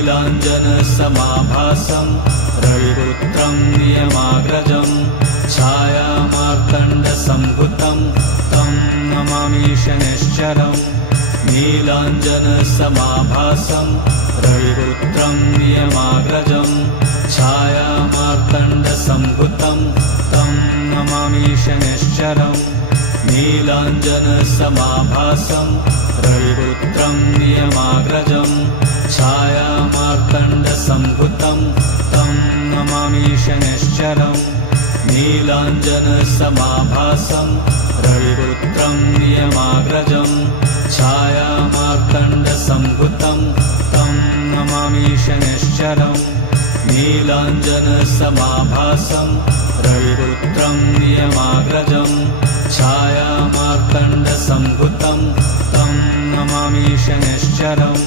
नीलाञ्जनसमाभासं रविपुत्रं नियमाग्रजं छायामार्तण्डसम्भुतं तं नमामि शनैश्चरम् नीलाञ्जनसमाभासं रविपुत्रं नियमाग्रजं छायामार्तण्डसम्भुतं तं नमामि शनैश्चरम् नीलाञ्जनसमाभासं रविपुत्रं नियमाग्रजं छायामार्तण्डसम्भुतं तं नमामि शनैश्चरम् नीलाञ्जनसमाभासं रविपुत्रं नियमाग्रजं छायामार्तण्डसम्भुतं तं नमामि शनैश्चरम् नीलाञ्जनसमाभासं रविपुत्रं नियमाग्रजं छायामार्तण्डसम्भुतं तं नमामि शनैश्चरम्